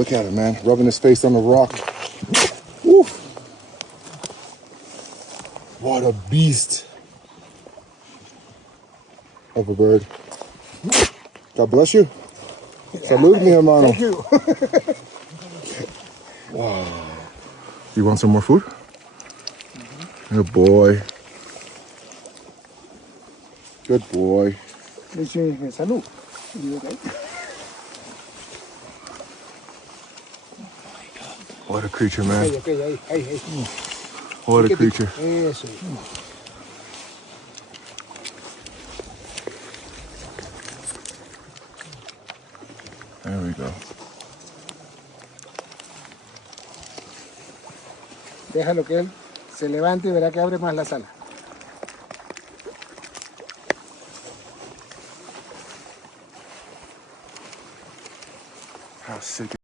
Look at it, man, rubbing his face on the rock. Woo. What a beast of a bird. God bless you. Salud, mi hermano. Thank you. Wow. You want some more food? Good boy. Good boy. Salud. What a creature, man. Ahí. What a creature. Eso. There we go. Déjalo que él se levante y verá que abre más la sala. How sick.